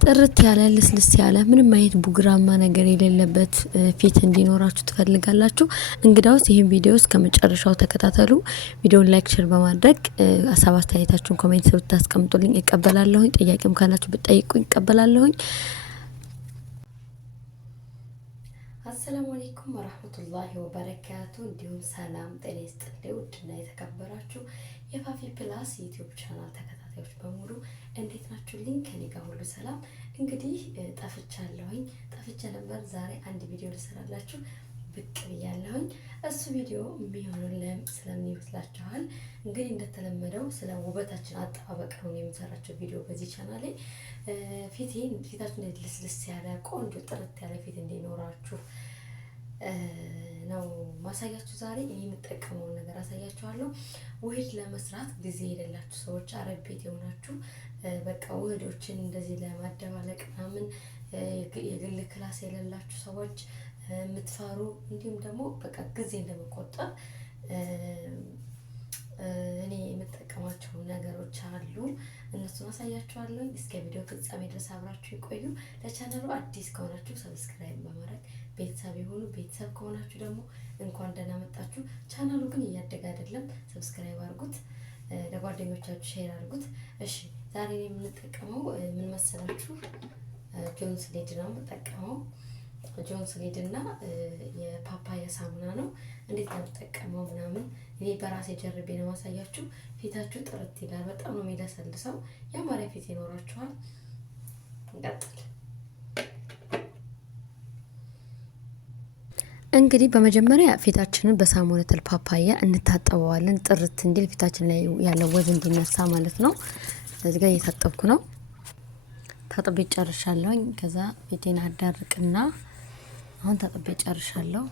ጥርት ያለ ልስልስ ያለ ምንም አይነት ቡግራማ ነገር የሌለበት ፊት እንዲኖራችሁ ትፈልጋላችሁ? እንግዳውስ ይሄን ቪዲዮ እስከመጨረሻው ተከታተሉ። ቪዲዮን ላይክ፣ ሼር በማድረግ ሀሳብ አስተያየታችሁን ኮሜንት ስር ብታስቀምጡልኝ እቀበላለሁኝ። ጥያቄም ካላችሁ ብትጠይቁኝ እቀበላለሁኝ። አሰላሙ አለይኩም ወራህመቱላሂ ወበረካቱ። እንዲሁም ሰላም ጤና ይስጥልኝ። ውድና የተከበራችሁ የፋፊ ፕላስ ዩቲዩብ ቻናል ተከታታዮች በሙሉ እንዴት ናችሁልኝ? ከኔ ጋር ሁሉ ሰላም። እንግዲህ ጠፍቼ ነበር። ዛሬ አንድ ቪዲዮ ልሰራላችሁ ብቅ ብያለሁኝ። እሱ ቪዲዮ የሚሆነው ስለምን ይመስላችኋል? እንግዲህ እንደተለመደው ስለ ውበታችን አጠባበቅ ነው የምሰራቸው ቪዲዮ በዚህ ቻናል ላይ። ፊታችሁ ልስልስ ያለ ቆንጆ ጥርት ያለ ፊት እንዲኖራችሁ ነው ማሳያችሁ። ዛሬ እኔ የምጠቀመውን ነገር አሳያችኋለሁ። ውህድ ለመስራት ጊዜ የሌላችሁ ሰዎች፣ አረብ ቤት የሆናችሁ በቃ ውህዶችን እንደዚህ ለማደባለቅ ምናምን የግል ክላስ የሌላችሁ ሰዎች የምትፈሩ፣ እንዲሁም ደግሞ በቃ ጊዜ እንደመቆጠብ እኔ የምጠቀማቸው ነገሮች አሉ። እነሱን አሳያችኋለሁ። እስከ ቪዲዮ ፍጻሜ ድረስ አብራችሁ ይቆዩ። ለቻናሉ አዲስ ከሆናችሁ ሰብስክራይብ በማድረግ ቤተሰብ የሆኑ፣ ቤተሰብ ከሆናችሁ ደግሞ እንኳን ደህና መጣችሁ። ቻናሉ ግን እያደገ አይደለም። ሰብስክራይብ አድርጉት፣ ለጓደኞቻችሁ ሼር አድርጉት። እሺ ዛሬ የምንጠቀመው ምን መሰላችሁ? ጆንስ ሊድ ነው የምጠቀመው። ጆንስ ሊድ እና የፓፓያ ሳሙና ነው። እንዴት ነው የምጠቀመው ምናምን እኔ በራሴ ጀርቤ ነው ማሳያችሁ። ፊታችሁ ጥርት ይላል፣ በጣም ነው የሚለሰልሰው፣ ያማረ ፊት ይኖራችኋል። እንቀጥል። እንግዲህ በመጀመሪያ ፊታችንን በሳሙናተል ፓፓያ እንታጠበዋለን፣ ጥርት እንዲል ፊታችን ላይ ያለው ወዝ እንዲነሳ ማለት ነው። እዚህ ጋር እየታጠብኩ ነው። ታጥቤ ጨርሻለሁኝ። ከዛ ፊቴን አዳርቅና አሁን ታጥቤ ጨርሻለሁ።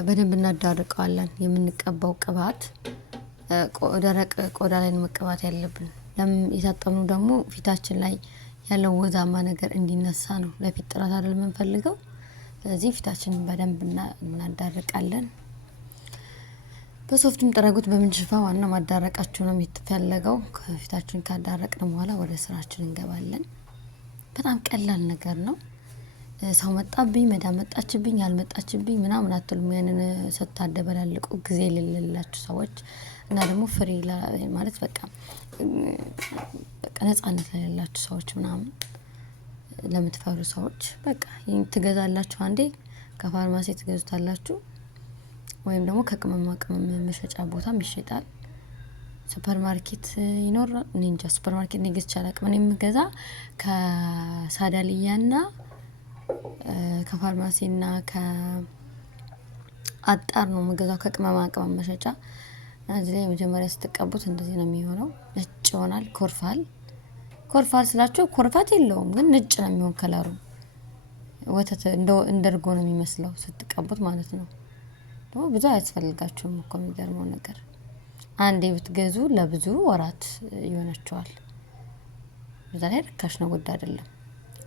በደንብ እናዳርቀዋለን። የምንቀባው ቅባት ደረቅ ቆዳ ላይ መቀባት ያለብን። ለምን የታጠብነው ደግሞ ፊታችን ላይ ያለው ወዛማ ነገር እንዲነሳ ነው። ለፊት ጥራት አይደል የምንፈልገው። ስለዚህ ፊታችንን በደንብ እናዳርቃለን። በሶፍትም ጥረጉት፣ በምንሽፋ ዋና ማዳረቃችሁ ነው የሚፈለገው። ከፊታችን ካዳረቅን በኋላ ወደ ስራችን እንገባለን። በጣም ቀላል ነገር ነው። ሰው መጣብኝ፣ መዳም መጣችብኝ፣ ያልመጣችብኝ ምናምን አትሉም። ያንን ስታደበላልቁ ጊዜ የሌላችሁ ሰዎች እና ደግሞ ፍሪ ማለት በቃ ነፃነት ለሌላችሁ ሰዎች ምናምን ለምትፈሩ ሰዎች በቃ ትገዛላችሁ። አንዴ ከፋርማሲ ትገዙታላችሁ፣ ወይም ደግሞ ከቅመማ ቅመም መሸጫ ቦታም ይሸጣል። ሱፐር ማርኬት ይኖራል። እኔ እንጃ ሱፐር ማርኬት ንግስ ይቻላል። እኔ የምገዛ ከሳዳልያና ከፋርማሲና ከአጣር ነው የምገዛው፣ ከቅመማ ቅመም መሸጫ። እዚህ ላይ መጀመሪያ ስትቀቡት እንደዚህ ነው የሚሆነው። ነጭ ይሆናል። ኮርፋል ስላችሁ ኮርፋት የለውም፣ ግን ነጭ ነው የሚሆን ከለሩ። ወተት እንደርጎ ነው የሚመስለው ስትቀቡት ማለት ነው። ደግሞ ብዙ አያስፈልጋችሁም እኮ የሚገርመው ነገር። አንዴ ብትገዙ ለብዙ ወራት ይሆናችኋል። በዛ ላይ ርካሽ ነው፣ ውድ አይደለም።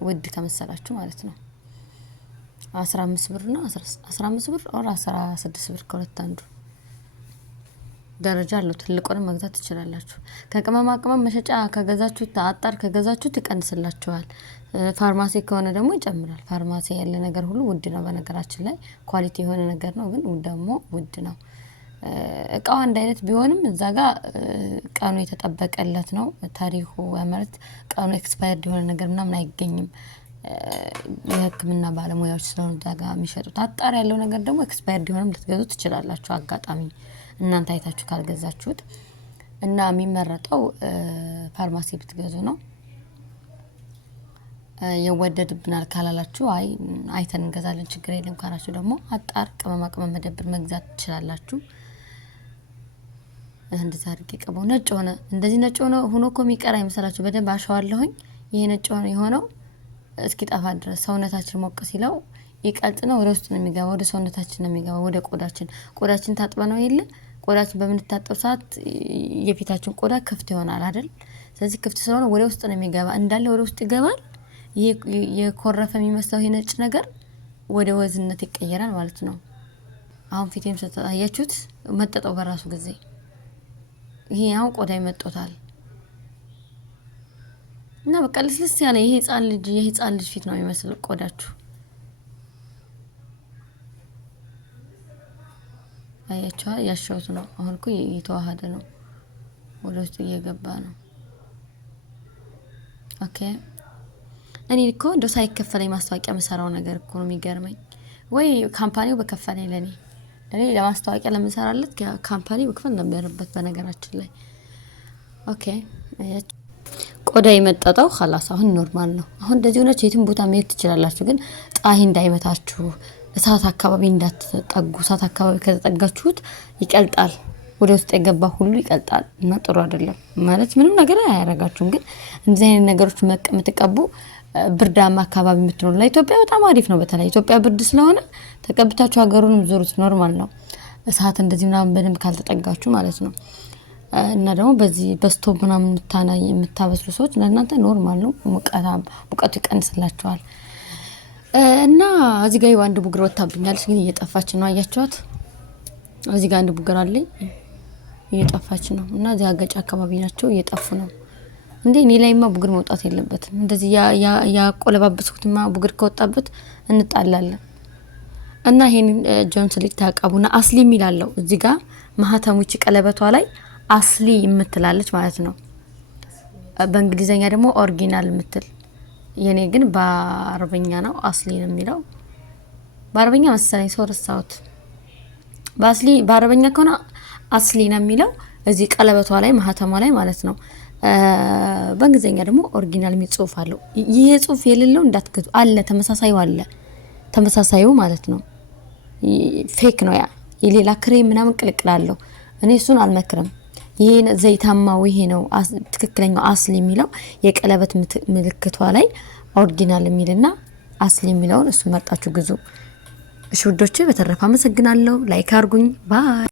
ውድ ከመሰላችሁ ማለት ነው። 15 ብር ነው፣ 15 ብር or 16 ብር ከሁለት አንዱ ደረጃ አለው። ትልቁንም መግዛት ትችላላችሁ። ከቅመማ ቅመም መሸጫ ከገዛችሁት፣ አጣር ከገዛችሁት ይቀንስላችኋል። ፋርማሲ ከሆነ ደግሞ ይጨምራል። ፋርማሲ ያለ ነገር ሁሉ ውድ ነው በነገራችን ላይ። ኳሊቲ የሆነ ነገር ነው፣ ግን ደግሞ ውድ ነው። እቃው አንድ አይነት ቢሆንም እዛ ጋር ቀኑ የተጠበቀለት ነው። ታሪኩ ማለት ቀኑ ኤክስፓየርድ የሆነ ነገር ምናምን አይገኝም። የሕክምና ባለሙያዎች ስለሆኑ እዛ ጋር የሚሸጡት። አጣር ያለው ነገር ደግሞ ኤክስፓየርድ የሆነም ልትገዙ ትችላላችሁ፣ አጋጣሚ እናንተ አይታችሁ ካልገዛችሁት። እና የሚመረጠው ፋርማሲ ብትገዙ ነው። የወደድብናል ካላላችሁ አይተን እንገዛለን ችግር የለም ካላችሁ ደግሞ አጣር ቅመማ ቅመም መደብር መግዛት ትችላላችሁ። እንደዛ አድርጌ ቀባው። ነጭ ሆነ። እንደዚህ ነጭ ሆኖ እኮ የሚቀር አይመስላችሁ። በደንብ አሸዋለሁኝ። ይሄ ነጭ ሆነ የሆነው እስኪ ጠፋ ድረስ። ሰውነታችን ሞቅ ሲለው ይቀልጥና ወደ ውስጥ ነው የሚገባው፣ ወደ ሰውነታችን ነው የሚገባው፣ ወደ ቆዳችን ታጥበነው የለ። ቆዳችን በምንታጠብ ሰዓት የፊታችን ቆዳ ክፍት ይሆናል አይደል? ስለዚህ ክፍት ስለሆነ ወደ ውስጥ ነው የሚገባ፣ እንዳለ ወደ ውስጥ ይገባል። የኮረፈ የሚመስለው ይሄ ነጭ ነገር ወደ ወዝነት ይቀየራል ማለት ነው። አሁን ፊቴም ስታያችሁት መጠጠው በራሱ ጊዜ ይሄ ያው ቆዳ ይመጣታል እና በቃ ልስልስ ያለ ይሄ ህፃን ልጅ ፊት ነው የሚመስል ቆዳችሁ አያቻ ያሻውት ነው አሁን እኮ እየተዋሃደ ነው ወደ ውስጥ እየገባ ነው ኦኬ እኔ እኮ እንደው ሳይከፈለኝ ማስታወቂያ መሰራው ነገር እኮ ነው የሚገርመኝ ወይ ካምፓኒው በከፈለኝ ለኔ ለማስታወቂያ ለምሰራለት ካምፓኒው በከፈል ነበርበት በነገራችን ላይ ኦኬ ቆዳ ይመጣጣው خلاص አሁን ኖርማል ነው አሁን እንደዚህ ሆነች የትም ቦታ መሄድ ትችላላችሁ ግን ጣይ እንዳይመታችሁ እሳት አካባቢ እንዳትጠጉ እሳት አካባቢ ከተጠጋችሁት ይቀልጣል ወደ ውስጥ የገባ ሁሉ ይቀልጣል እና ጥሩ አይደለም ማለት ምንም ነገር አያረጋችሁም ግን እንደዚህ አይነት ነገሮች መቀመጥቀቡ ብርዳማ አካባቢ የምትኖር ለኢትዮጵያ በጣም አሪፍ ነው በተለይ ኢትዮጵያ ብርድ ስለሆነ ተቀብታችሁ ሀገሩንም ዙሩት ኖርማል ነው እሳት እንደዚህ ምናምን በደንብ ካልተጠጋችሁ ማለት ነው እና ደግሞ በዚህ በስቶቭ ምናምን የምታበስሉ ሰዎች ለእናንተ ኖርማል ነው ሙቀቱ ይቀንስላችኋል እና እዚህ ጋር አንድ ቡግር ወጣብኛለች ግን እየጠፋች ነው አያችኋት እዚህ ጋር አንድ ቡግር አለኝ እየጠፋች ነው እና እዚህ አገጫ አካባቢ ናቸው እየጠፉ ነው እንዴ እኔ ላይማ ቡግር መውጣት የለበትም እንደዚህ ያ ቆለባብስኩትማ ቡግር ከወጣበት እንጣላለን እና ይሄን ጆንስ ሊክ ታቀቡና አስሊ ሚላለው እዚህ ጋር ማህተሙች ቀለበቷ ላይ አስሊ የምትላለች ማለት ነው በእንግሊዘኛ ደግሞ ኦሪጂናል የምትል የኔ ግን በአረበኛ ነው አስሊ ነው የሚለው በአረበኛ መሰለኝ ሶርሳውት በአስሊ በአረበኛ ከሆነ አስሊ ነው የሚለው እዚህ ቀለበቷ ላይ ማህተሟ ላይ ማለት ነው በእንግሊዘኛ ደግሞ ኦሪጂናል የሚል ጽሁፍ አለው ይሄ ጽሁፍ የሌለው እንዳትገዙ አለ ተመሳሳዩ ማለት ነው ፌክ ነው ያ የሌላ ክሬም ምናምን ቅልቅላለሁ እኔ እሱን አልመክርም ይሄ ዘይታማው ይሄ ነው ትክክለኛው አስሊ የሚለው የቀለበት ምልክቷ ላይ ኦሪጂናል የሚልና አስሊ የሚለውን እሱ መርጣችሁ ግዙ እሺ ውዶቼ በተረፈ አመሰግናለሁ ላይክ አድርጉኝ ባይ